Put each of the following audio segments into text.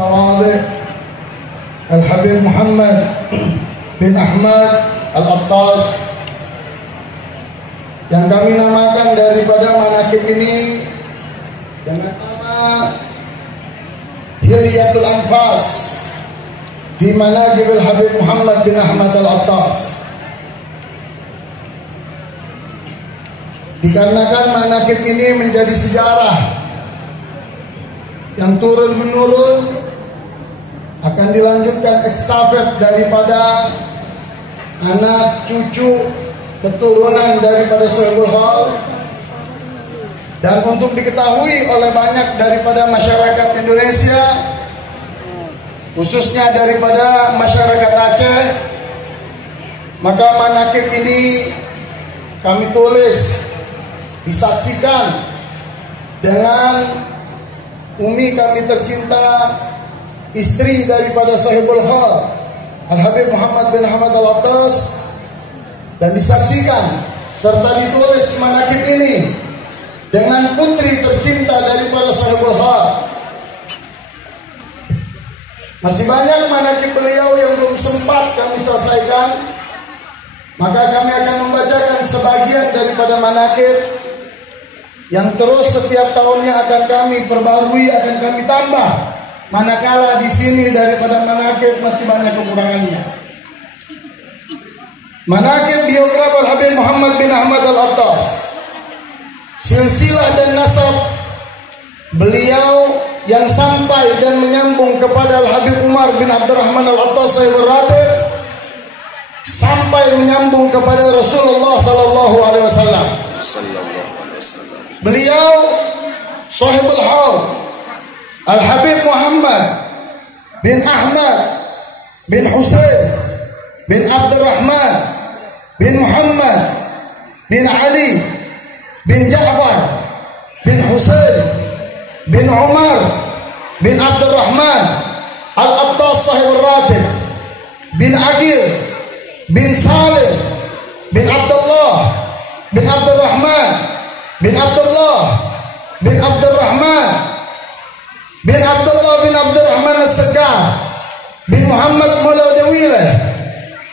Nawawi Al-Habib Muhammad bin Ahmad Al-Attas, yang kami namakan daripada manaqib ini dengan nama Hilyatul Anfas fi Manaqib Al-Habib Muhammad bin Ahmad Al-Attas. Dikarenakan manaqib ini menjadi sejarah yang turun-menurun, akan dilanjutkan estafet daripada anak cucu keturunan daripada Sohibul Hal, dan untuk diketahui oleh banyak daripada masyarakat Indonesia, khususnya daripada masyarakat Aceh, maka manaqib ini kami tulis, disaksikan dengan umi kami tercinta, istri daripada Sohibul Hal Al-Habib Muhammad bin Ahmad Al-Attas, dan disaksikan serta ditulis manaqib ini dengan putri tercinta daripada Sohibul Hal. Masih banyak manaqib beliau yang belum sempat kami selesaikan, maka kami akan membacakan sebagian daripada manaqib yang terus setiap tahunnya akan kami perbarui, akan kami tambah, manakala di sini daripada manaqib masih banyak kekurangannya. Manaqib biografi Al-Habib Muhammad bin Ahmad Al-Attas, silsilah dan nasab beliau yang sampai dan menyambung kepada Al-Habib Umar bin Abdurrahman Al-Attas Sahibul Ratib, sampai menyambung kepada Rasulullah sallallahu alaihi wasallam. Beliau Sohibul Hal Al-Habib Muhammad bin Ahmad bin Husain bin Abdurrahman bin Muhammad bin Ali bin Ja'far bin Husain bin Umar bin Abdurrahman Al-Attas Sahibul Ratib bin Aqil bin Salih bin Abdullah bin Abdurrahman bin Abdullah bin Abdurrahman bin Abdullah bin Abdurrahman As-Segaf bin Muhammad Maulawdawilah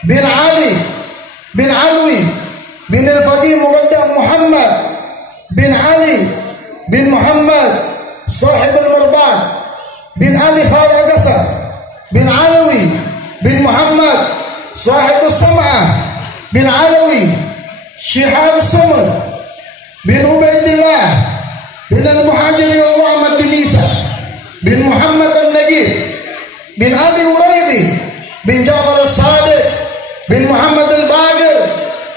bin Ali bin Alwi bin Al-Faqih Muqaddam Muhammad bin Ali bin Muhammad Sahib Al-Marbad bin Ali Faragasa bin Alawi bin Muhammad Sahib Al-Sam'ah bin Alawi Syihab Samad bin Ubaidillah bin Al-Muhajir Ahmad bin Isa bin Muhammad Al-Najib bin Ali Uraidi bin Ja'far Al-Sadiq bin Muhammad Al-Bagir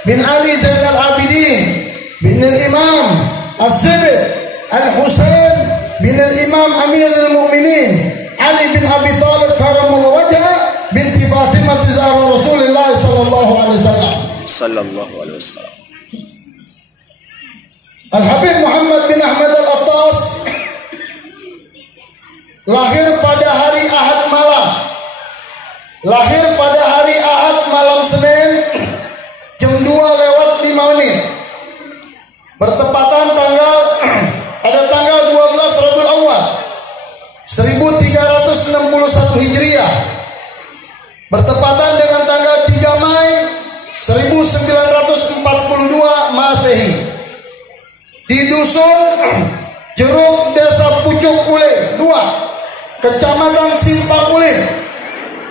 bin Ali Zain Al-Abidin bin Al-Imam Al-Sibit Al-Husain bin Al-Imam Amir Al-Mu'minin Ali bin Abi Talib Karamallahu Wajhah binti Fatimah Zahra Rasulullah sallallahu alaihi wasallam. Al-Habib Muhammad bin Ahmad Al-Attas lahir pada hari Ahad malam. Lahir pada hari Ahad malam Senin jam 2:05. Bertepatan pada tanggal 12 Rabiul Awal 1361 Hijriah. Bertepatan dengan tanggal 3 Mei 1942 Masehi. Di dusun Jeruk, Desa Pucuk Ulin 2, Kecamatan Simpang Ulin,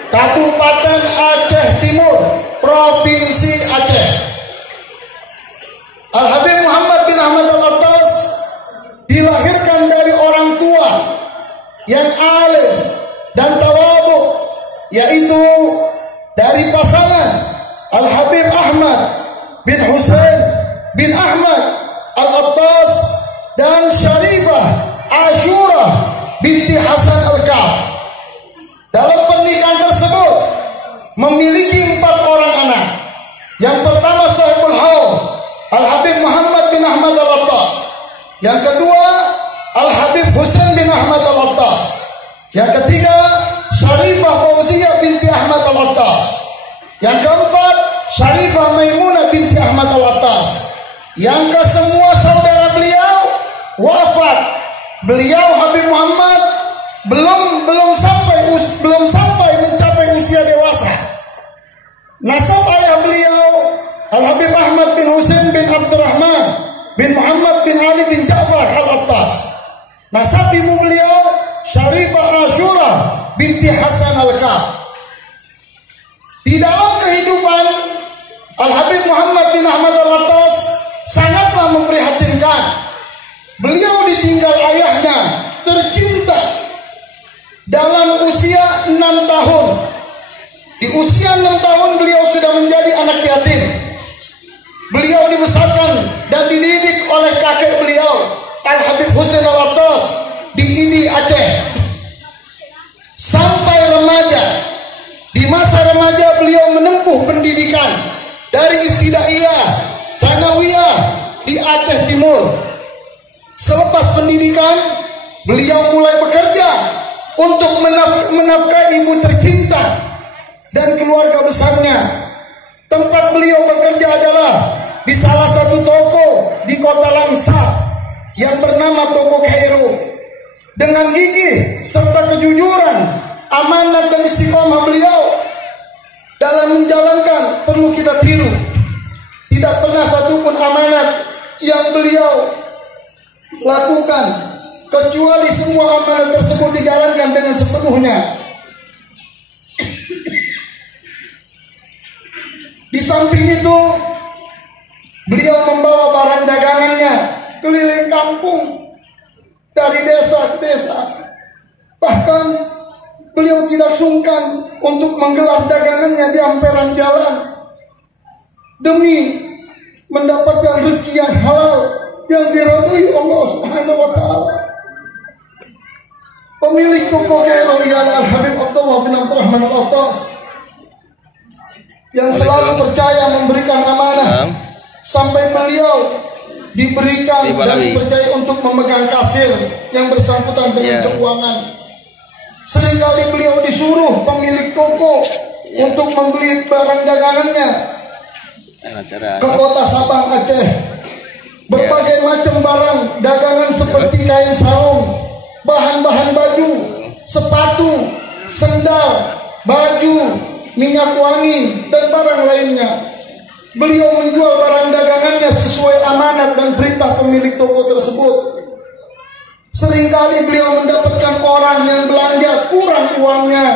Kabupaten Aceh Timur, Provinsi Aceh. Al-Habib Muhammad bin Ahmad Al-Attas dilahirkan dari orang tua yang alim dan tawadhu, yaitu dari pasangan Al-Habib Ahmad bin Husain bin Ahmad Al-Attas dan Syarifah Ashura binti Hasan Al-Kaf. Dalam pernikahan tersebut memiliki 4 orang anak. Yang pertama Sohibul Hal Al-Habib Muhammad bin Ahmad Al-Attas. Yang kedua Al-Habib Husain bin Ahmad Al-Attas. Yang ketiga Syarifah Fauziyah binti Ahmad Al-Attas. Yang keempat Syarifah Maimunah binti Ahmad Al-Attas. Yang kesemua saudara beliau wafat. Beliau Habib Muhammad belum sampai Nasab ibu beliau Syarifah Ashura binti Hasan Al-Kaf. Di dalam kehidupan Al-Habib Muhammad bin Ahmad Al-Attas sangatlah memprihatinkan. Beliau ditinggal ayahnya tercinta dalam usia 6 tahun. Di usia 6 tahun beliau sudah menjadi anak yatim. Beliau dibesarkan dan dididik oleh kakek beliau Al-Habib Husain Al-Attas di Idi, Aceh. Sampai remaja. Di masa remaja beliau menempuh pendidikan dari ibtidaiyah, tsanawiyah di Aceh Timur. Selepas pendidikan, beliau mulai bekerja untuk menafkahi ibu tercinta dan keluarga besarnya. Tempat beliau bekerja adalah di salah satu toko di kota Lamsa yang bernama Toko Kairo. Dengan gigih serta kejujuran, amanat dan istiqomah beliau dalam menjalankan perlu kita tiru. Tidak pernah satupun amanat yang beliau lakukan kecuali semua amanat tersebut dijalankan dengan sepenuhnya. Di samping itu, beliau membawa barang dagangannya keliling kampung dari desa ke desa. Bahkan beliau tidak sungkan untuk menggelar dagangannya di amperan jalan demi mendapatkan rezeki yang halal yang diridhoi Allah Subhanahu wa taala. Pemilik toko Kairo ialah Al-Habib Abdullah bin Abdurrahman Al-Attas yang selalu percaya memberikan amanah sampai beliau diberikan dan dipercaya untuk memegang kasir yang bersangkutan dengan keuangan. Seringkali beliau disuruh pemilik toko untuk membeli barang dagangannya ke kota Sabang, Aceh. Berbagai macam barang dagangan seperti kain sarung, bahan-bahan baju, sepatu, sendal, baju, minyak wangi, dan barang lainnya. Beliau menjual barang dagangannya sesuai amanat dan perintah pemilik toko tersebut. Seringkali beliau mendapatkan orang yang belanja kurang uangnya,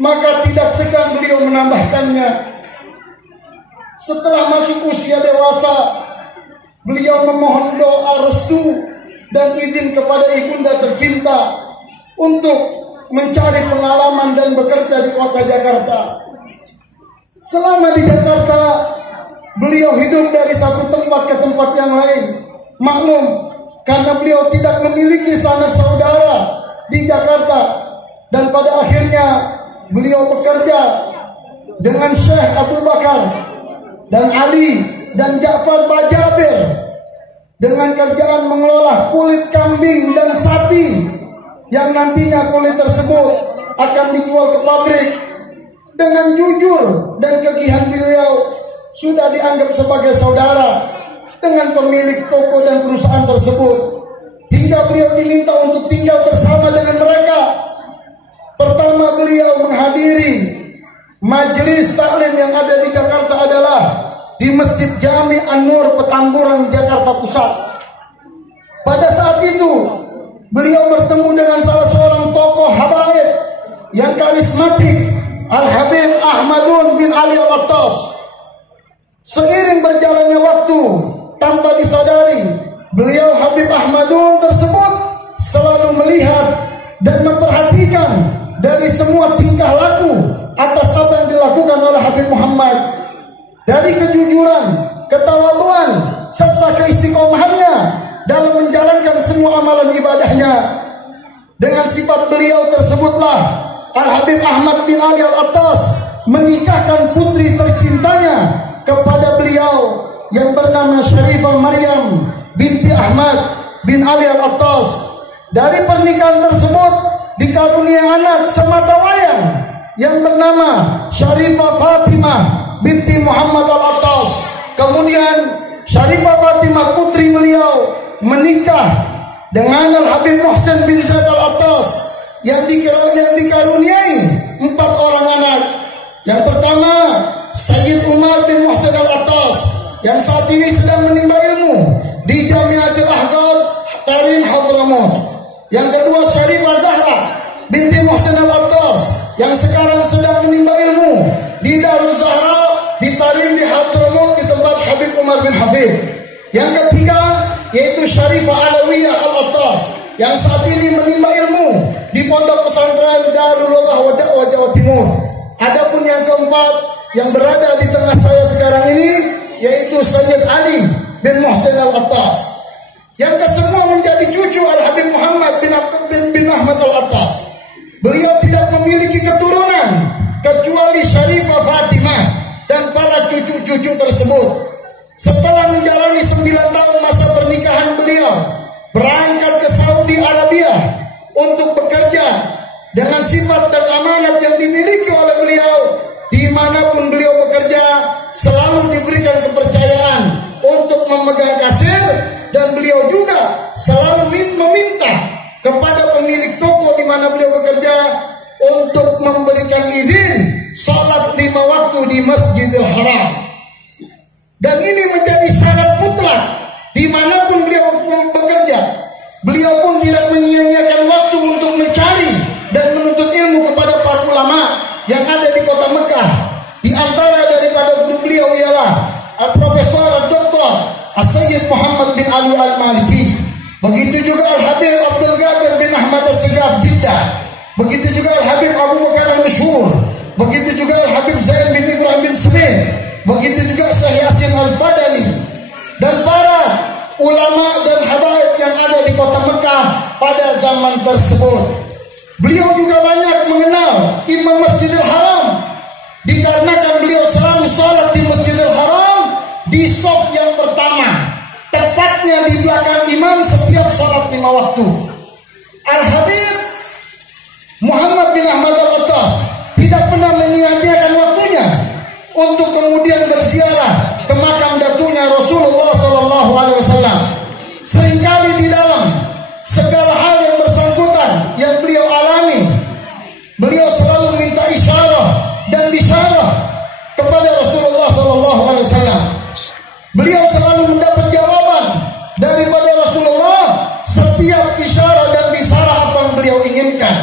maka tidak segan beliau menambahkannya. Setelah masuk usia dewasa, beliau memohon doa restu dan izin kepada ibunda tercinta untuk mencari pengalaman dan bekerja di kota Jakarta. Selama di Jakarta, beliau hidup dari satu tempat ke tempat yang lain. Maklum, karena beliau tidak memiliki sanak saudara di Jakarta. Dan pada akhirnya, beliau bekerja dengan Syekh Abu Bakar dan Ali dan Ja'far Bajabir dengan kerjaan mengelola kulit kambing dan sapi yang nantinya kulit tersebut akan dijual ke pabrik. Dengan jujur dan kegigihan beliau sudah dianggap sebagai saudara dengan pemilik toko dan perusahaan tersebut, hingga beliau diminta untuk tinggal bersama dengan mereka. Pertama beliau menghadiri majelis taklim yang ada di Jakarta adalah di Masjid Jami An-Nur Petamburan, Jakarta Pusat. Pada saat itu beliau bertemu dengan salah seorang tokoh habaib yang karismatik, Al-Habib Ahmadun bin Ali Al-Attas. Seiring berjalannya waktu, tanpa disadari, beliau Habib Ahmadun tersebut selalu melihat dan memperhatikan dari semua tingkah laku atas apa yang dilakukan oleh Habib Muhammad. Dari kejujuran, ketawaduan, serta keistiqomahannya dalam menjalankan semua amalan ibadahnya. Dengan sifat beliau tersebutlah Al-Habib Ahmad bin Ali Al-Attas menikahkan putri tercintanya kepada beliau yang bernama Syarifah Maryam binti Ahmad bin Ali Al-Attas. Dari pernikahan tersebut dikarunia anak sematawayang yang bernama Syarifah Fatimah binti Muhammad Al-Attas. Kemudian Syarifah Fatimah putri beliau menikah dengan Al-Habib Muhsin bin Zaid Al-Attas yang dikaruniai 4 orang anak. Yang pertama Sayyid Umar bin Muhsin Al-Attas yang saat ini sedang menimba ilmu di Jamiatul Ahqaf Tarim Hadramaut. Hadramaut. Yang kedua Syarifah Zahra binti Muhsin Al-Attas yang sekarang sedang menimba ilmu di Darul Zahra di Tarim di Hadramaut di tempat Habib Umar bin Hafid. Yang ketiga yaitu Syarifah Alawiyah Al-Attas yang saat ini menimba ilmu di Pondok Pesantren Darulullah Wadakwah Jawa Timur. Adapun yang keempat yang berada di tengah saya sekarang ini yaitu Sayyid Ali bin Muhsin Al-Attas yang kesemua menjadi cucu Al-Habib Muhammad bin Ahmad Al-Attas. Beliau tidak memiliki keturunan kecuali Syarifah Fatimah dan para cucu-cucu tersebut. Setelah menjalani 9 tahun masa pernikahan, beliau berangkat ke Saudi Arabia untuk bekerja dengan sifat dan amanat yang dimiliki oleh beliau. Dimanapun beliau bekerja selalu diberikan kepercayaan untuk memegang kasir, dan beliau juga selalu meminta kepada pemilik toko di mana beliau bekerja untuk memberikan izin salat 5 waktu di Masjidil Haram. Dan ini menjadi syarat mutlak dimanapun beliau bekerja. Beliau pun tidak menyia-nyiakan waktu untuk mencari dan menuntut ilmu kepada para ulama yang ada di kota Mekah. Di antara daripada guru beliau ialah Profesor Dr. Sayyid Muhammad bin Ali Al-Maliki. Begitu juga Al-Habib Abdul Qadir bin Ahmad As-Sigaf Jeddah. Begitu juga Al-Habib Abu Bakar Al-Masyhur. Begitu juga Al-Habib Zain bin Ibrahim bin Smith. Begitu juga Syekh Yasin Al-Fadali. Dan para ulama dan habaib yang ada di kota Mekah pada zaman tersebut. Beliau juga banyak mengenal Imam Masjidil Haram, dikarenakan beliau selalu sholat di Masjidil Haram di shaf yang pertama, tepatnya di belakang imam setiap sholat 5 waktu. Al-Habib Muhammad bin Ahmad Al-Attas tidak pernah menyia-nyiakan waktunya untuk kemudian berziarah ke makam datunya Rasulullah SAW. Seringkali di dalam segala hal yang bersangkutan yang beliau alami, beliau selalu minta isyarah dan bisyarah kepada Rasulullah SAW. Beliau selalu mendapat jawaban daripada Rasulullah setiap isyarah dan bisyarah apa yang beliau inginkan.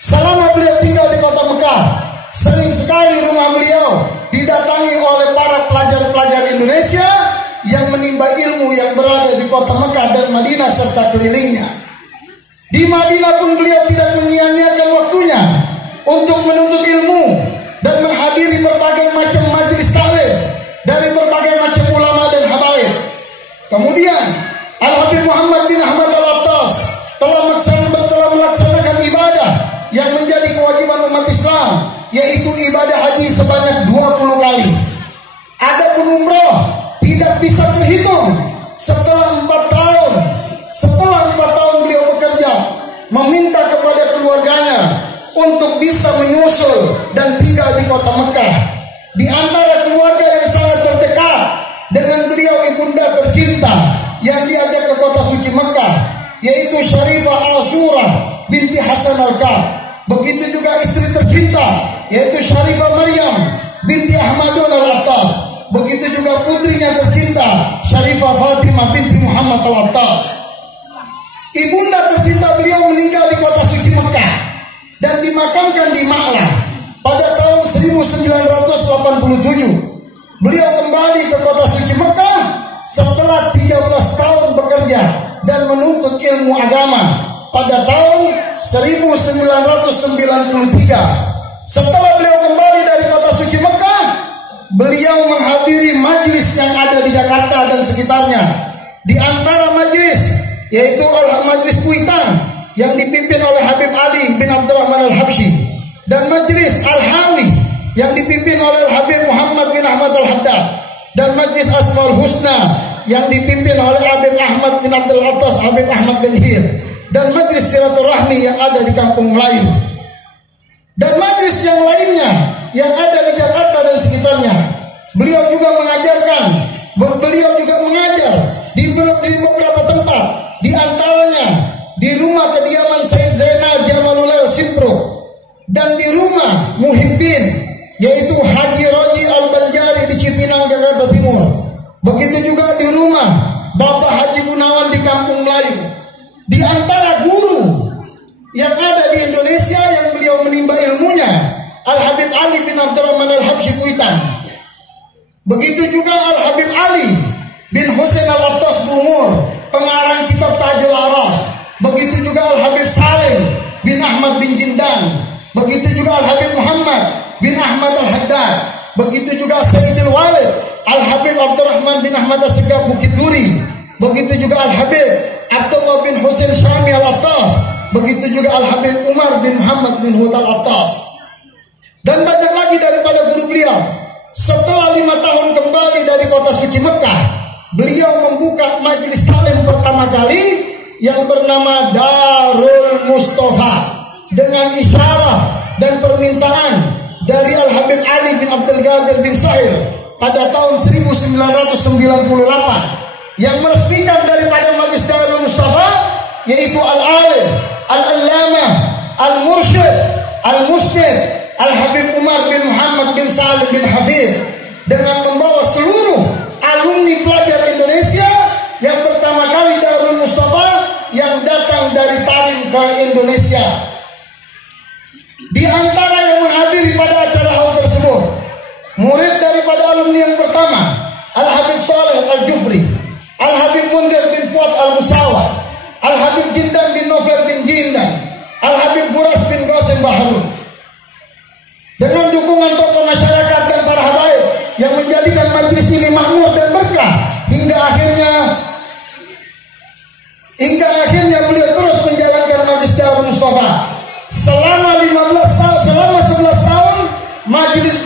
Selama beliau tinggal di kota Mekah, sering sekali rumah beliau didatangi oleh para pelajar-pelajar Indonesia yang menimba ilmu yang berada di kota Mekah dan Madinah serta kelilingnya. Di Madinah pun beliau tidak menyia-nyiakan waktunya untuk menuntut ilmu dan menghadiri berbagai macam majelis taklim dari berbagai macam ulama dan habaib. Kemudian Al-Habib Muhammad bin Ahmad Al-Attas telah melaksanakan ibadah yang menjadi kewajiban umat Islam, yaitu ibadah haji sebanyak 20 kali. Adapun umrah tidak bisa terhitung. Setelah 4 tahun beliau bekerja, meminta kepada keluarganya untuk bisa menyusul dan tinggal di kota Mekah. Di antara keluarga yang sangat terdekat dengan beliau ibunda tercinta yang diajak ke kota suci Mekah, yaitu Syarifah Al-Surah binti Hasan Al-Kaf. Begitu juga istri tercinta yaitu Syarifah Maryam binti Ahmadun Al-Attas. Begitu juga putrinya tercinta Syarifah Fatimah binti Muhammad Al-Attas. Ibunda tercinta beliau meninggal di kota suci Mekah dan dimakamkan di Ma'lah pada tahun 1987. Beliau kembali ke kota suci Mekah setelah 13 tahun bekerja dan menuntut ilmu agama pada tahun 1993. Setelah beliau kembali dari kota suci Mekah, beliau menghadiri majlis yang ada di Jakarta dan sekitarnya. Di antara majlis yaitu Majlis Kuitang yang dipimpin oleh Habib Ali bin Abdurrahman Al-Habsyi, dan Majlis Al-Hawi yang dipimpin oleh Habib Muhammad bin Ahmad Al-Haddad, dan Majlis Asmaul Husna yang dipimpin oleh Habib Ahmad bin Abdul Attas, Habib Ahmad bin Hir, dan Majlis Silaturahmi yang ada di Kampung Melayu, dan majlis yang lainnya yang ada di Jakarta dan sekitarnya. Beliau juga mengajar di beberapa tempat, di antaranya di rumah kediaman Said Zainal Jamalullah Simpro dan di rumah Muhibbin yaitu Haji Roji Al-Banjari di Cipinang, Jakarta Timur. Begitu juga di rumah Bapak Haji Gunawan di Kampung Melayu. Di antara guru yang ada di Indonesia yang beliau menimba ilmunya, Al-Habib Ali bin Abdurrahman Al-Habsyi Kuitan. Begitu juga Al-Habib Ali bin Husain Al-Attas Bungur, pengarang kitab Tajul Aras. Begitu juga Al-Habib Salim bin Ahmad bin Jindan. Begitu juga Al-Habib Muhammad bin Ahmad Al-Haddad. Begitu juga Sayyidul Walid Al-Habib Abdurrahman bin Ahmad As-Segaf Bukit Duri. Begitu juga Al-Habib Abdullah bin Husain Syami Al-Attas. Begitu juga Al-Habib Umar bin Muhammad bin Hud Al-Attas. Dan banyak lagi daripada guru beliau. Setelah 5 tahun kembali dari kota suci Mekah, beliau membuka majelis taklim pertama kali yang bernama Darul Mustafa, dengan isyarah dan permintaan dari Al-Habib Ali bin Abdul Qadir bin Sa'ir pada tahun 1998, yang meresmikan daripada majelis Darul Mustafa yaitu Al-Alim, Al-Allamah, Al-Mursyid, Al-Musnid Al-Habib Umar bin Muhammad bin Salim bin Hafiz, dengan membawa seluruh alumni pelajar Indonesia yang pertama kali Darul Mustafa yang datang dari Tarim ke Indonesia. Di antara yang menghadiri pada acara hal tersebut, murid daripada alumni yang pertama Al-Habib Saleh Al-Jufri, Al-Habib Mundir bin Fuad Al-Musawa, Al-Habib Jindan bin Novel bin Jindan, Al-Habib Guras bin Qasim Baharun. Dengan dukungan tokoh masyarakat dan para habaib yang menjadikan majelis ini makmur dan berkah, hingga akhirnya beliau terus menjalankan majelis Darul Mustafa selama 11 tahun. Majelis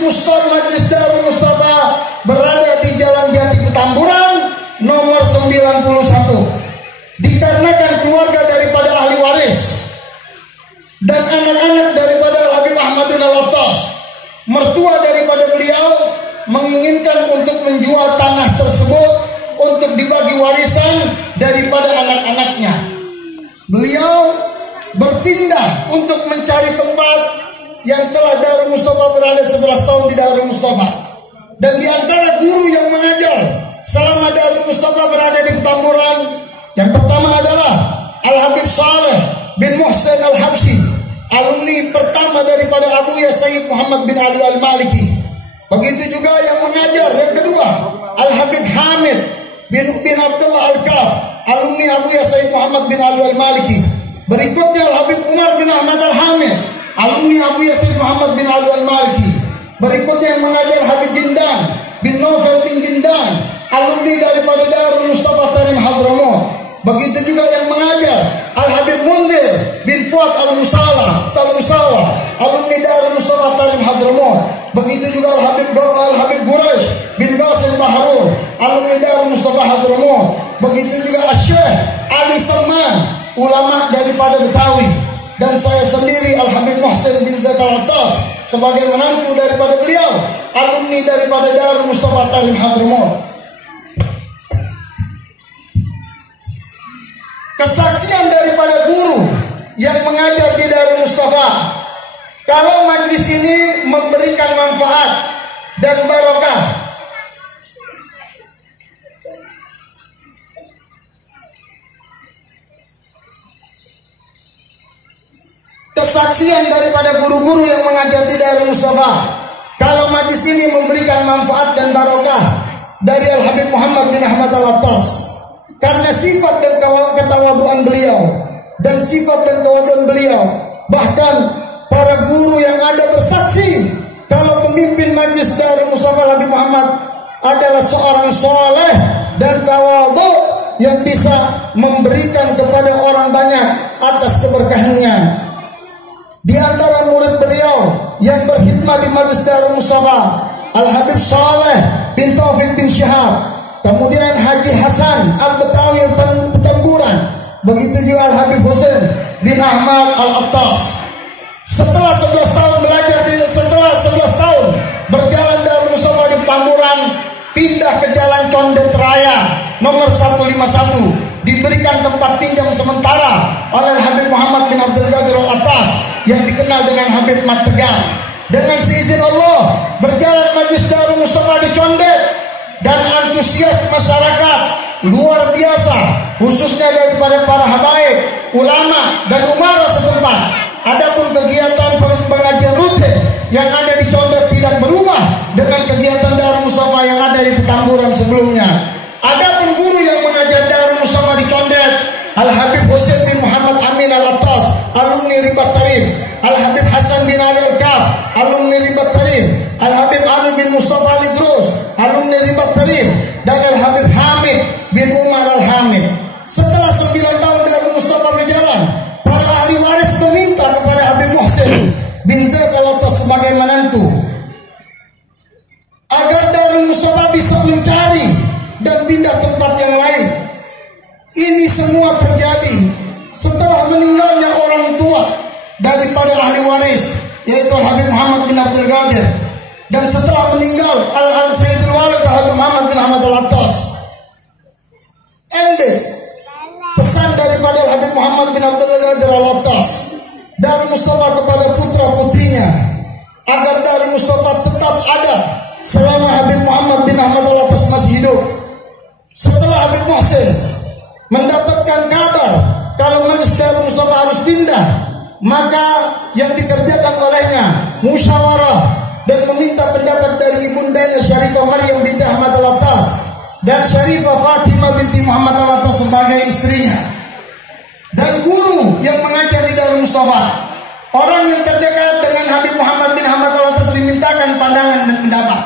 Darul Mustafa berada di Jalan Jati Petamburan nomor 91. Dikarenakan keluarga daripada ahli waris dan anak-anak daripada Al-Habib Ahmadun Al-Attas, mertua daripada beliau menginginkan untuk menjual tanah tersebut untuk dibagi warisan daripada anak-anaknya. Beliau berpindah untuk mencari tempat yang telah Darul Mustafa berada 11 tahun di Darul Mustafa. Dan di antara guru yang mengajar selama Darul Mustafa berada di Petamburan, yang pertama adalah Al-Habib Saleh bin Muhsin Al-Habsyi, alumni pertama daripada Abuya Sayyid Muhammad bin Ali Al-Maliki. Begitu juga yang mengajar yang kedua Al-Habib Hamid bin Abdullah Al-Kaf, alumni Abuya Sayyid Muhammad bin Ali Al-Maliki. Berikutnya Al-Habib Umar bin Ahmad Al-Hamid, alumni Abuya Sayyid Muhammad bin Ali Al-Maliki. Berikutnya yang mengajar Habib Jindan bin Novel bin Jindan, alumni daripada Darul Mustafa Tarim Hadramut. Begitu juga yang mengajar Al-Habib Mundir bin Fuad Al-Musawa, alumni Darul Mustafa Tarim Hadramut. Begitu juga Al-Habib Quraish bin Qasim Baharun, alumni Darul Mustafa Hadramut. Begitu juga Syekh Ali Salman, ulama daripada Betawi. Dan saya sendiri Al-Habib Muhsin bin Zaid Al-Attas sebagai menantu daripada beliau, alumni daripada Darul Mustafa Tarim Hadramut. Kesaksian daripada guru yang mengajar di Darul Mustafa, kalau majlis ini memberikan manfaat dan barokah, kesaksian daripada guru-guru yang mengajar di Darul Mustafa, kalau majlis ini memberikan manfaat dan barokah dari Al-Habib Muhammad bin Ahmad Al-Attas, karena sifat dan ketawaduan beliau dan sifat dan kewaduan beliau. Bahkan para guru yang ada bersaksi kalau pemimpin majlis Darul Mustafa Habib Muhammad adalah seorang soleh dan tawadu yang bisa memberikan kepada orang banyak atas keberkahannya. Di antara murid beliau yang berkhidmat di majlis Darul Mustafa, Al-Habib Saleh bin Taufik bin Syihab, kemudian Haji Hasan Al-Betawi Petamburan, begitu juga Al-Habib Husain bin Ahmad Al-Attas. Setelah 11 tahun berjalan Darul Mustafa di Petamburan, pindah ke Jalan Condet Raya nomor 151, diberikan tempat pinjam sementara oleh Habib Muhammad bin Abdul Qadir Al-Attas yang dikenal dengan Habib Mat Tegar. Dengan seizin Allah berjalan majlis Darul Mustafa di Condet, dan antusias masyarakat luar biasa, khususnya daripada para habaib, ulama dan umara setempat. Adapun kegiatan pengajian rutin yang ada di Condet tidak berubah dengan kegiatan Darul Mustafa yang ada di Petamburan sebelumnya. Adapun guru yang mengajar Darul Mustafa di Condet, Al-Habib Husain bin Muhammad Amin Al-Attas, alumni Ribat Tarim, Al-Habib Hasan bin Ali Al-Kaf, alumni Ribat Tarim, Al-Habib Ali bin Mustafa Ali Drus, alumni Ribat Tarim, dan Al-Habib Hamid bin Umar Al-Hamid. Setelah 9 tahun Darul Mustafa berjalan, para ahli waris meminta kepada Habib Muhsin bin Zaid Al-Attas sebagai menantu agar Darul Mustafa bisa mencari dan pindah tempat yang lain. Ini semua terjadi setelah meninggalnya orang tua daripada ahli waris, yaitu Habib Muhammad bin Abdul Qadir, dan setelah meninggal Al-Sayyidul Walid Habib Muhammad bin Ahmad Al-Attas. Pesan daripada Habib Muhammad bin Abdul Qadir Al-Attas Darul Mustafa kepada putra putrinya agar Darul Mustafa tetap ada selama Habib Muhammad bin Ahmad Al-Attas masih hidup. Setelah Habib Muhsin mendapatkan kabar kalau Majelis Darul Mustafa harus pindah, maka yang dikerjakan olehnya musyawarah dan meminta pendapat dari ibundanya Syarifah Maryam binti Ahmad Al-Attas dan Syarifah Fatimah binti Muhammad Al-Attas sebagai istrinya, dan guru yang mengajar di Darul Mustafa, orang yang terdekat dengan Habib Muhammad bin Ahmad Al-Attas, dimintakan pandangan dan pendapat.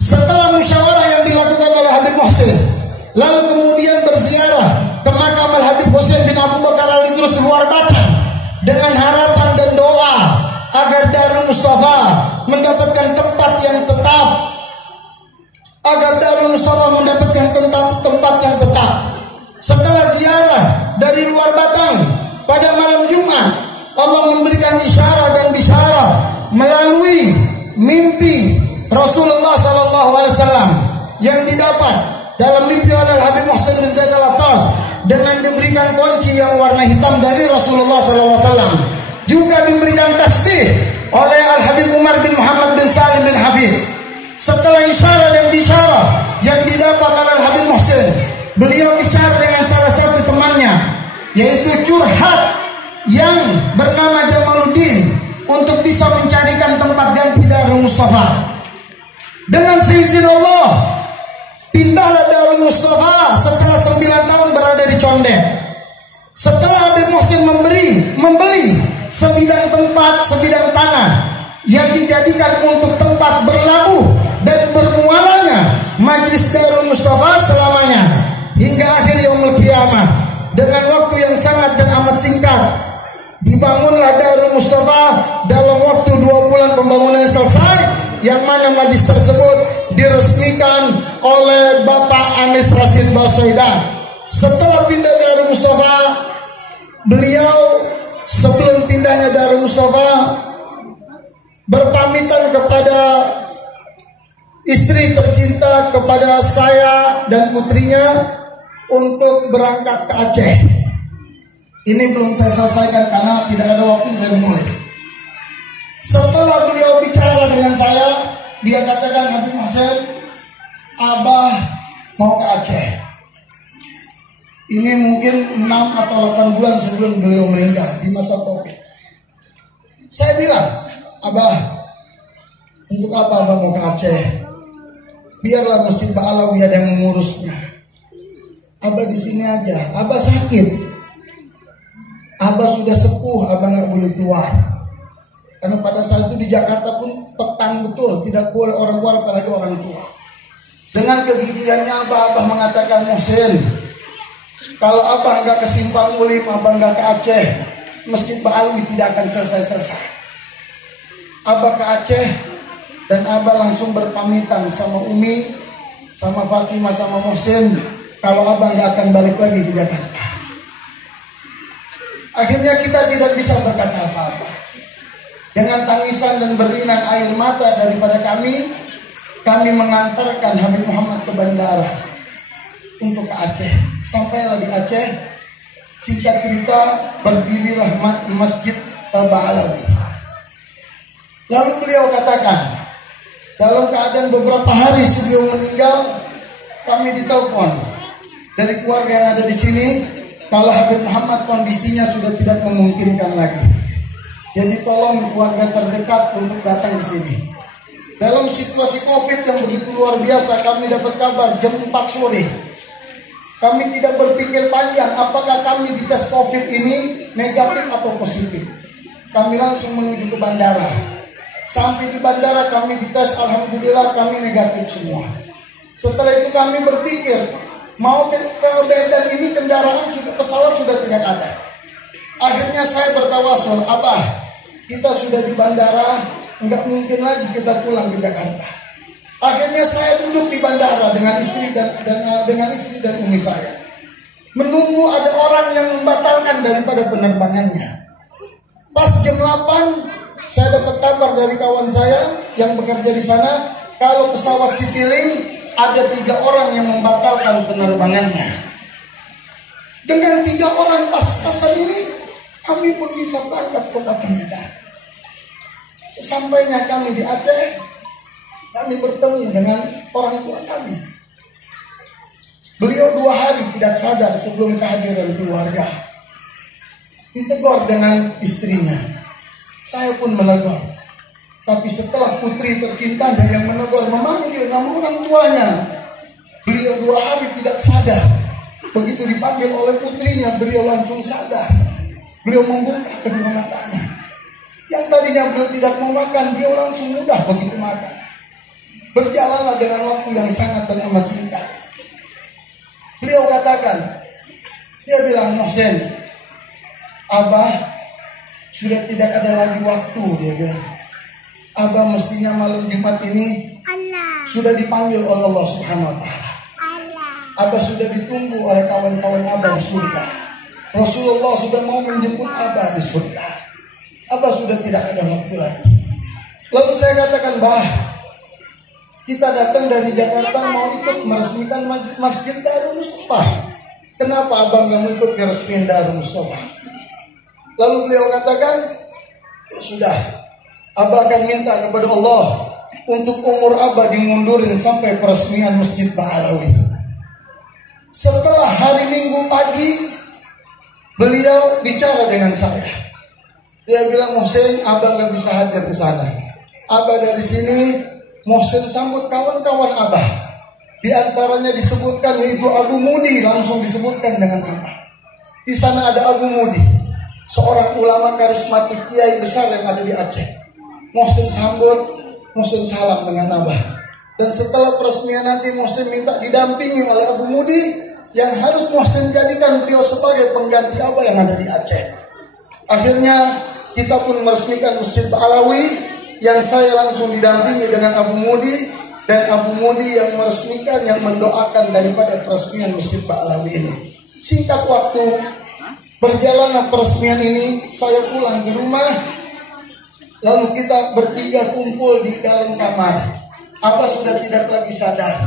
Setelah musyawarah yang dilakukan oleh Habib Muhsin, lalu kemudian berziarah ke makam Al-Habib Husain bin Abu Bakar Al-Idrus luar Batang dengan harapan dan doa agar Darul Mustafa mendapatkan tempat yang tetap, agar Darul Mustafa mendapatkan tempat yang tetap. Setelah ziarah dari luar Batang pada malam Jumat, Allah memberikan isyarat dan bisyarah melalui mimpi Rasulullah SAW yang didapat dalam mimpi oleh Habib Muhsin bin Zaid Al-Attas dengan diberikan kunci yang warna hitam dari Rasulullah SAW. Juga diberikan tasbih oleh Al-Habib Umar bin Muhammad bin Salim bin Habib. Setelah isyarat dan bisyarah yang didapat oleh Al-Habib Muhsin, beliau bicara dengan salah satu temannya, yaitu curhat yang bernama Jamaluddin, untuk bisa mencarikan tempat ganti Darul Mustafa. Dengan seizin Allah, pindahlah Darul Mustafa setelah 9 tahun berada di Condet. Setelah Habib Muhsin membeli sebidang tempat, sebidang tanah yang dijadikan untuk tempat berlabuh dan bermualanya Majelis Darul Mustafa selamanya hingga akhir yaumul qiyamah. Dengan waktu yang sangat dan amat singkat, dibangunlah Darul Mustafa. Dalam waktu 2 bulan pembangunan selesai, yang mana majlis tersebut diresmikan oleh Bapak Anies Rashid Baswedan. Setelah pindah Darul Mustafa, beliau sebelum pindahnya Darul Mustafa berpamitan kepada istri tercinta, kepada saya dan putrinya untuk berangkat ke Aceh. Ini belum saya selesaikan karena tidak ada waktu saya menulis. Setelah beliau bicara dengan saya, dia katakan, Habib Muhsin, Abah mau ke Aceh. Ini mungkin 6 atau 8 bulan sebelum beliau meninggal di masa Covid. Saya bilang, Abah, untuk apa Abah mau ke Aceh? Biarlah Masjid Ba'alawi ada yang mengurusnya. Abah di sini aja. Abah sakit. Abah sudah sepuh, Abah nggak boleh keluar. Karena pada saat itu di Jakarta pun petang betul, tidak boleh orang luar apalagi orang tua. Dengan kegigihannya Abah mengatakan, Muhsin, kalau Abah nggak ke Simpang Ulim, Abah nggak ke Aceh, Masjid Ba'alawi tidak akan selesai-selesai. Abah ke Aceh dan Abah langsung berpamitan sama Umi, sama Fatimah, sama Muhsin, kalau Abah nggak akan balik lagi ke Jakarta. Akhirnya kita tidak bisa berkata apa-apa. Dengan tangisan dan berinan air mata daripada kami mengantarkan Habib Muhammad ke bandara untuk ke Aceh. Sampailah di Aceh, singkat cerita, berdirilah Masjid Ba'alawi. Lalu beliau katakan, dalam keadaan beberapa hari sebelum meninggal, kami ditelepon dari keluarga yang ada di sini, kalau Habib Muhammad kondisinya sudah tidak memungkinkan lagi. Jadi tolong keluarga terdekat untuk datang di sini. Dalam situasi COVID yang begitu luar biasa, kami dapat kabar jam 4 sore. Kami tidak berpikir panjang apakah kami dites COVID ini negatif atau positif. Kami langsung menuju ke bandara. Sampai di bandara kami dites, alhamdulillah kami negatif semua. Setelah itu kami berpikir, mau ke Medan ini kendaraan pesawat sudah tidak ada. Akhirnya saya bertawasul, Abah, kita sudah di bandara, enggak mungkin lagi kita pulang ke Jakarta. Akhirnya saya duduk di bandara dengan istri dan umi saya, menunggu ada orang yang membatalkan daripada penerbangannya. Pas jam 8 saya dapat kabar dari kawan saya yang bekerja di sana, kalau pesawat Citylink ada 3 orang yang membatalkan penerbangannya. Dengan 3 orang pas-pasan ini, kami pun bisa berangkat ke Medan. Sesampainya kami di Aceh, kami bertemu dengan orang tua kami. Beliau 2 hari tidak sadar sebelum kehadiran keluarga. Ditegur dengan istrinya. Saya pun menegur. Tapi setelah putri tercintanya yang menegur memanggil nama orang tuanya, beliau 2 hari tidak sadar. Begitu dipanggil oleh putrinya, beliau langsung sadar. Beliau membuka kedua matanya. Yang tadinya beliau tidak mau makan, beliau langsung mudah begitu makan. Berjalanlah dengan waktu yang sangat dan amat singkat. Beliau katakan, dia bilang, Mohsen, Abah sudah tidak ada lagi waktu, dia bilang. Abah mestinya malam Jumat ini sudah dipanggil oleh Allah Subhanahu wa Ta'ala. Abah sudah ditunggu oleh kawan-kawan Abah di surga. Rasulullah sudah mau menjemput Abah di surga. Abah sudah tidak ada waktu lagi. Lalu saya katakan, Bah, kita datang dari Jakarta mau ikut meresmikan Masjid Darul Mustafa. Kenapa Abah nggak mau ikut meresmikan Darul Mustafa? Lalu beliau katakan, ya sudah, Abah akan minta kepada Allah untuk umur Abah dimundurin sampai peresmian Masjid Ba'alawi. Setelah hari Minggu pagi, beliau bicara dengan saya. Dia bilang, Mohsen, Abah nggak bisa hadir ke sana. Abah dari sini, Mohsen sambut kawan-kawan Abah. Di antaranya disebutkan yaitu Abu Mudi, langsung disebutkan dengan Abah. Di sana ada Abu Mudi, seorang ulama karismatik kiai besar yang ada di Aceh. Mohsen sambut, Mohsen salam dengan Abah. Dan setelah peresmian nanti Mohsen minta didampingi oleh Abu Mudi, yang harus Mohsen jadikan beliau sebagai pengganti Abah yang ada di Aceh. Akhirnya kita pun meresmikan Masjid Ba'alawi, yang saya langsung didampingi dengan Abu Mudi, dan Abu Mudi yang meresmikan, yang mendoakan daripada peresmian Masjid Ba'alawi ini. Singkat waktu, berjalanlah peresmian ini, saya pulang ke rumah, lalu kita bertiga kumpul di dalam kamar. Abah sudah tidak lagi sadar.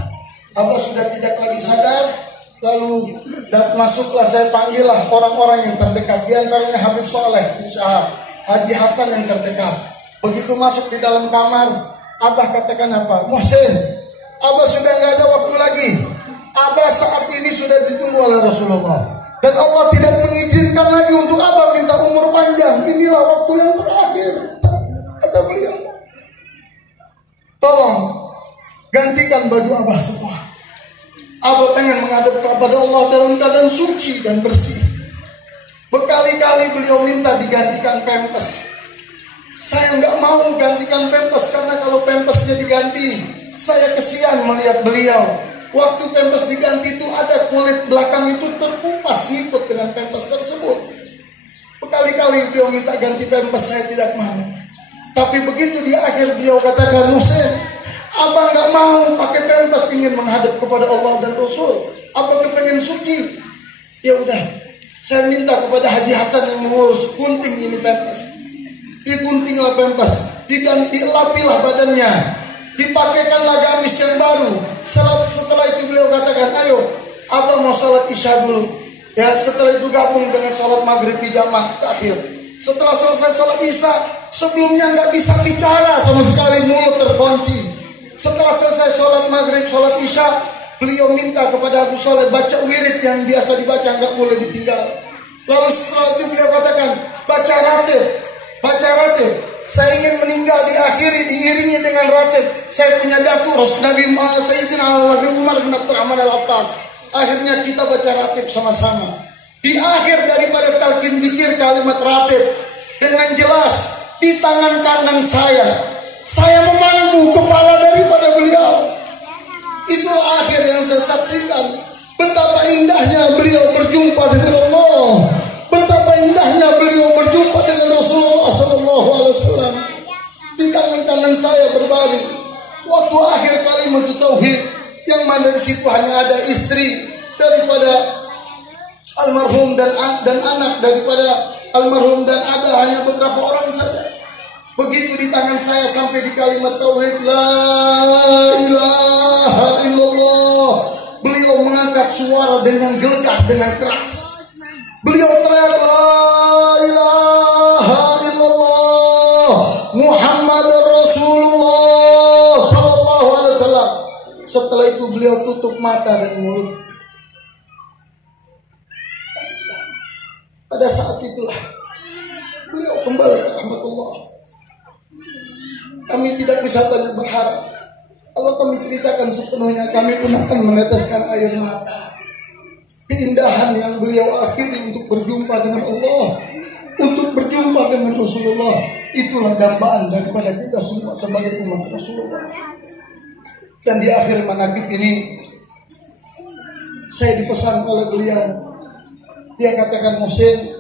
Lalu masuklah, saya panggillah orang-orang yang terdekat. Di antaranya Habib Soleh, Haji Hasan yang terdekat. Begitu masuk di dalam kamar, Abah katakan apa? Mohsen, Abah sudah nggak ada waktu lagi. Abah saat ini sudah ditunggu oleh Rasulullah. Dan Allah tidak mengizinkan lagi untuk Abah minta umur panjang. Inilah waktu yang terakhir, kata beliau. Tolong gantikan baju Abah semua. Abah pengen menghadap kepada Allah dalam keadaan suci dan bersih. Berkali-kali beliau minta digantikan pempes. Saya nggak mau gantikan pempes, karena kalau pempesnya diganti, saya kesian melihat beliau. Waktu pempes diganti itu ada kulit belakang itu terkupas ngikut dengan pempes tersebut. Berkali-kali beliau minta ganti pempes, saya tidak mau. Tapi begitu di akhir beliau katakan, Mohsen, Abah nggak mau pakai pempes, ingin menghadap kepada Allah dan Rasul. Abah kepengen suci. Ya udah, saya minta kepada Haji Hasan yang mengurus, gunting ini pempes. Diguntinglah pempes, diganti, lapilah badannya, dipakaikanlah gamis yang baru. Setelah itu beliau katakan, ayo, Abah mau sholat isya dulu. Ya, setelah itu gabung dengan sholat maghrib pijamah terakhir. Setelah selesai sholat isya, sebelumnya nggak bisa bicara sama sekali, mulut terkunci. Setelah selesai sholat maghrib, sholat isya, beliau minta kepada Abu Soleh baca wirid yang biasa dibaca, nggak boleh ditinggal. Lalu setelah itu beliau katakan, baca ratib, baca ratib. Saya ingin meninggal diakhiri, diiringi dengan ratib. Saya punya datu Nabi Sayyidina Nabi Umar bin Abdurrahman Al-Attas. Akhirnya kita baca ratib sama-sama. Di akhir daripada talqin dzikir kalimat ratib, dengan jelas di tangan kanan saya memangku kepala daripada beliau. Itulah akhir yang saya saksikan. Betapa indahnya beliau berjumpa dengan Allah. Betapa indahnya beliau berjumpa dengan Rasulullah SAW. Di tangan kanan saya berbaring. Waktu akhir kalimat tauhid, yang mana di situ hanya ada istri daripada almarhum dan anak daripada almarhum, dan ada hanya beberapa orang saja. Begitu di tangan saya sampai di kalimat tauhid, la ilaha illallah, beliau mengangkat suara dengan gelegar, dengan keras. Beliau teriak, la ilaha illallah Muhammad Rasulullah sallallahu alaihi wasallam. Setelah itu beliau tutup mata dan mulut. Pada saat itulah beliau kembali ke rahmatullah. Kami tidak bisa banyak berharap. Kalau kami ceritakan sepenuhnya, kami pun akan meneteskan air mata. Keindahan yang beliau akhiri untuk berjumpa dengan Allah, untuk berjumpa dengan Rasulullah, itulah dambaan daripada kita semua sebagai umat Rasulullah. Dan di akhir manaqib ini, saya dipesan oleh beliau. Dia katakan, Muhsin,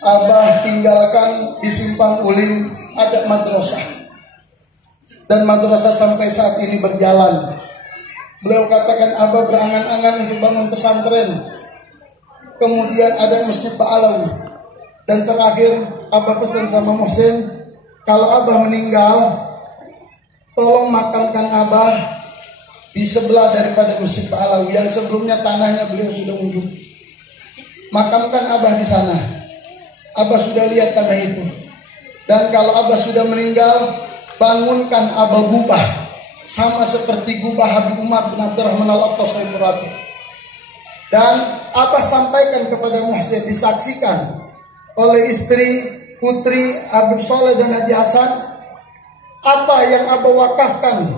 Abah tinggalkan di Simpang Uling ada madrasah. Dan madrasah sampai saat ini berjalan. Beliau katakan, Abah berangan-angan untuk bangun pesantren. Kemudian ada Masjid Ba'alawi. Dan terakhir Abah pesan sama Muhsin, kalau Abah meninggal, tolong makamkan Abah di sebelah daripada Masjid Ba'alawi, yang sebelumnya tanahnya beliau sudah unjuk. Makamkan Abah di sana. Abah sudah lihat tanah itu. Dan kalau Abah sudah meninggal, bangunkan Abah gubah sama seperti gubah Habib Umar bin Abdurrahman Al-Attas. Dan Abah sampaikan kepada Muhsin, disaksikan oleh istri putri Habib Soleh dan Haji Hasan, apa yang Abah wakafkan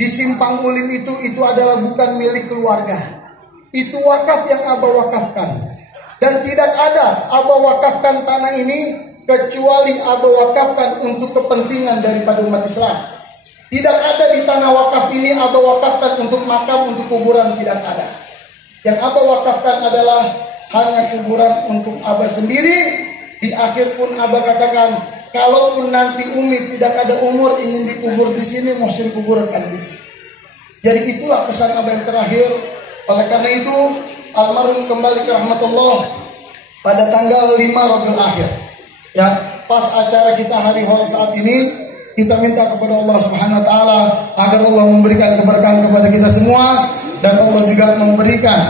di Simpang Ulim itu adalah bukan milik keluarga. Itu wakaf yang Abah wakafkan. Dan tidak ada Abah wakafkan tanah ini kecuali Abah wakafkan untuk kepentingan daripada umat Islam. Tidak ada di tanah wakaf ini Abah wakafkan untuk makam, untuk kuburan, tidak ada. Yang Abah wakafkan adalah hanya kuburan untuk Abah sendiri. Di akhir pun Abah katakan, kalaupun nanti Umi tidak ada umur ingin dikubur di sini, Muhsin kuburkan di sini. Jadi itulah pesan Abah yang terakhir. Oleh karena itu, almarhum kembali ke rahmatullah pada tanggal 5 Rabiul Akhir. Ya, pas acara kita hari haul saat ini, kita minta kepada Allah Subhanahu wa taala agar Allah memberikan keberkahan kepada kita semua, dan Allah juga memberikan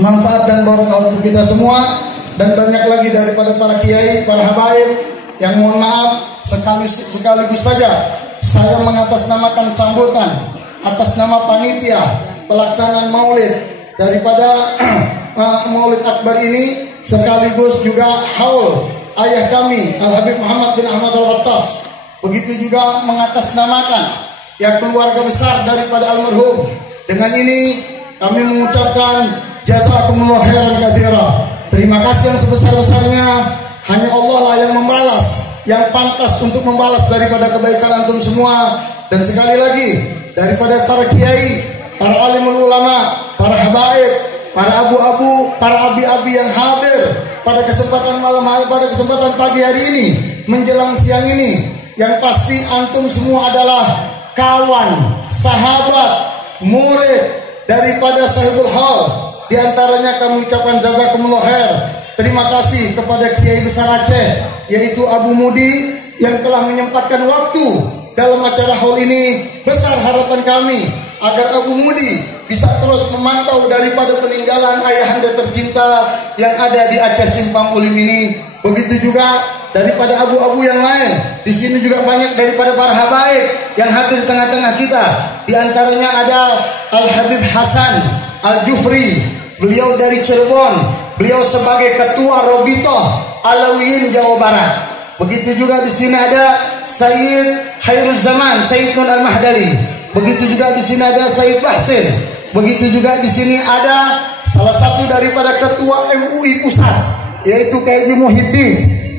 manfaat dan barokah untuk kita semua. Dan banyak lagi daripada para kiai, para habaib yang mohon maaf sekaligus saja saya mengatasnamakan sambutan atas nama panitia pelaksanaan maulid daripada maulid akbar ini, sekaligus juga haul ayah kami Al-Habib Muhammad bin Ahmad Al-Attas. Begitu juga mengatasnamakan ya keluarga besar daripada almarhum. Dengan ini kami mengucapkan jazakumullah khairan katsira. Terima kasih yang sebesar-besarnya. Hanya Allah lah yang membalas, yang pantas untuk membalas daripada kebaikan antum semua. Dan sekali lagi, daripada para kiai, para alimul ulama, para habaib, para abu-abu, para abi-abi yang hadir pada kesempatan malam hari, pada kesempatan pagi hari ini menjelang siang ini, yang pasti antum semua adalah kawan, sahabat, murid daripada Sahibul Hal. Di antaranya kami ucapkan jazakumullah khair. Terima kasih kepada Kiai Besar Aceh, yaitu Abu Mudi, yang telah menyempatkan waktu dalam acara haul ini. Besar harapan kami agar Abu Mudi bisa terus memantau daripada peninggalan ayahanda tercinta yang ada di Aceh Simpang Ulim ini. Begitu juga daripada abu-abu yang lain. Di sini juga banyak daripada para habaib yang hadir di tengah-tengah kita. Di antaranya ada Al-Habib Hasan Al-Jufri, beliau dari Cirebon, beliau sebagai ketua Robitoh Alawiyin Jawa Barat. Begitu juga di sini ada Sayyid Khairuz Zaman, Sayyid Nun Al-Mahdali. Begitu juga di sini ada Sayyid Bahsin. Begitu juga di sini ada salah satu daripada ketua MUI pusat, yaitu K.J. Muhyiddin.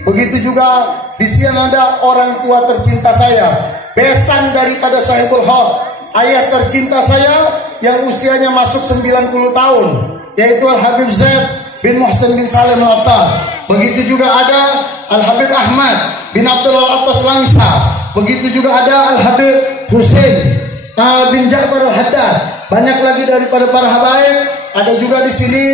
Begitu juga di sini ada orang tua tercinta saya, besan daripada Sahibul Haq, ayah tercinta saya yang usianya masuk 90 tahun, yaitu Al-Habib Zaid bin Muhsin bin Salim Al-Attas. Begitu juga ada Al-Habib Ahmad bin Abdullah Al-Attas Langsa. Begitu juga ada Al-Habib Husain bin Ja'far Al-Haddad. Banyak lagi daripada para habaib. Ada juga di sini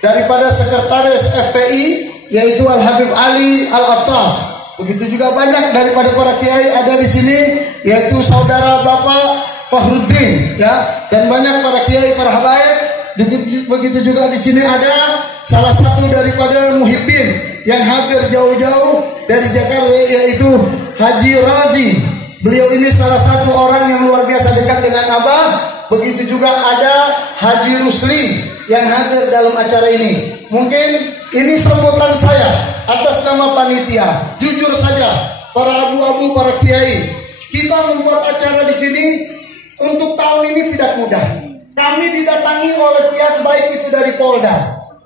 daripada sekretaris FPI, yaitu Al-Habib Ali Al-Attas. Begitu juga banyak daripada para kiai ada di sini, yaitu saudara Bapak Fakhruddin, ya, dan banyak para kiai, para habaib. Begitu juga di sini ada salah satu daripada muhibbin yang hadir jauh-jauh dari Jakarta, yaitu Haji Razi. Beliau ini salah satu orang yang luar biasa dekat dengan Abah. Begitu juga ada Haji Rusli yang hadir dalam acara ini. Mungkin ini sambutan saya atas nama panitia. Jujur saja, para abu-abu, para kiai, kita membuat acara di sini untuk tahun ini tidak mudah. Kami didatangi oleh pihak, baik itu dari Polda,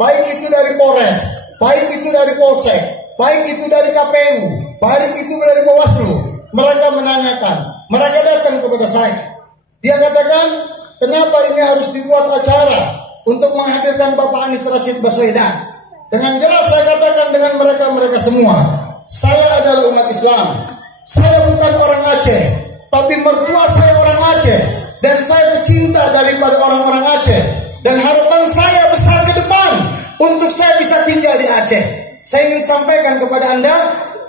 baik itu dari Polres, baik itu dari Polsek, baik itu dari KPU, baik itu dari Bawaslu. Mereka menanyakan, mereka datang kepada saya. Dia katakan, kenapa ini harus dibuat acara untuk menghadirkan Bapak Anies Rashid Baswedan? Dengan jelas saya katakan dengan mereka semua, saya adalah umat Islam. Saya bukan orang Aceh, tapi mertua saya orang Aceh, dan saya pecinta daripada orang-orang Aceh. Dan harapan saya besar ke depan untuk saya bisa tinggal di Aceh. Saya ingin sampaikan kepada Anda,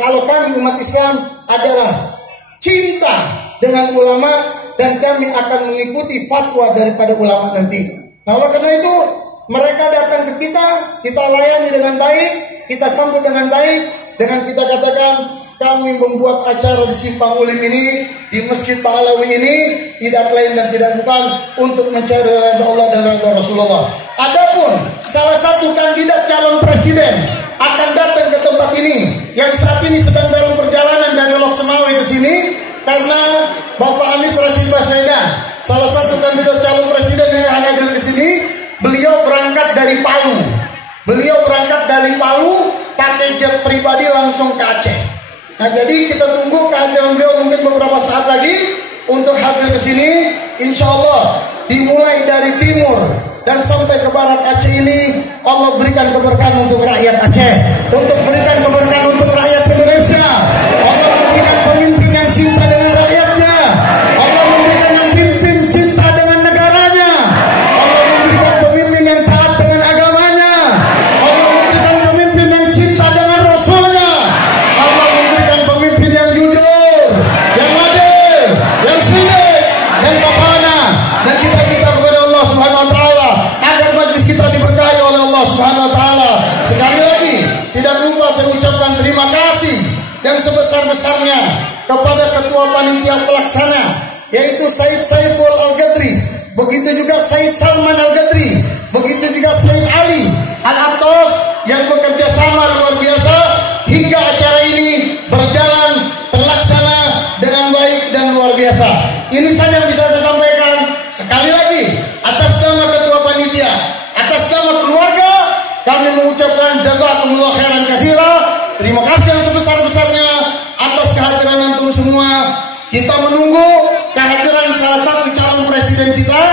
kalau kami umat Islam adalah cinta dengan ulama, dan kami akan mengikuti fatwa daripada ulama nanti. Nah, oleh karena itu mereka datang ke kita layani dengan baik, kita sambut dengan baik, dengan kita katakan kami membuat acara di Simpang Ulim ini, di Masjid Pahlawi ini, tidak lain dan tidak bukan untuk mencari ridha Allah dan ridha Rasulullah. Adapun salah satu kandidat calon presiden akan datang ke tempat ini, yang saat ini sedang dalam perjalanan dari Lok Semawi ke sini, karena Bapak Anies Rashid Baswedan, salah satu kandidat calon presiden yang hadir di sini, beliau berangkat dari Palu. Beliau berangkat dari Palu pakai jet pribadi langsung ke Aceh. Nah, jadi kita tunggu kehadiran beliau mungkin beberapa saat lagi untuk hadir ke sini. Insya Allah dimulai dari timur dan sampai ke barat Aceh ini, Allah berikan keberkahan untuk rakyat Aceh, untuk berikan keberkahan untuk rakyat Indonesia. Allah memberikan pemimpin yang cinta dengan rakyatnya. Allah memberikan yang pimpin cinta dengan negaranya. Allah memberikan pemimpin yang taat dengan agamanya. Allah memberikan pemimpin yang cinta dengan Rasulnya. Allah memberikan pemimpin yang jujur, yang adil, yang sidik, dan tapana. Dan kita minta kepada Allah Subhanahu Wa Taala agar majlis kita diberkahi oleh Allah Subhanahu Wa Taala. Sekali lagi, tidak lupa saya ucapkan terima kasih yang sebesar-besarnya kepada Ketua Panitia Pelaksana, yaitu Said Saiful Al-Gadri, begitu juga Said Salman Al-Gadri, begitu juga Said Ali Al-Attas yang bekerja sama luar biasa hingga acara ini berjalan terlaksana dengan baik dan luar biasa. Ini saja yang bisa saya sampaikan. Sekali lagi, atas nama Ketua Panitia, atas nama keluarga, kami mengucapkan jazakumullah khairan katsira. Terima kasih yang sebesar-besarnya atas kehadiran antum semua. Kita menunggu kehadiran salah satu calon presiden kita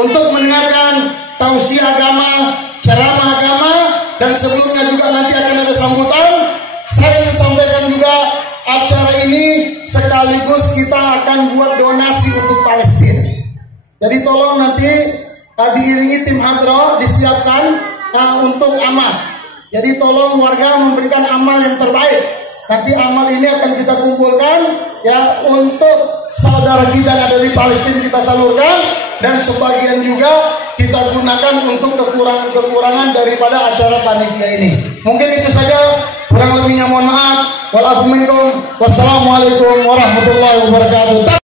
untuk mendengarkan tausiah agama, ceramah agama, dan sebelumnya juga nanti akan ada sambutan. Saya ingin sampaikan juga acara ini sekaligus kita akan buat donasi untuk Palestina. Jadi tolong nanti diiringi tim hadroh disiapkan untuk amal. Jadi tolong warga memberikan amal yang terbaik. Nanti amal ini akan kita kumpulkan ya untuk saudara kita yang ada di Palestina, kita salurkan, dan sebagian juga kita gunakan untuk kekurangan-kekurangan daripada acara panitia ini. Mungkin itu saja, kurang lebihnya mohon maaf. Wassalamualaikum warahmatullahi wabarakatuh.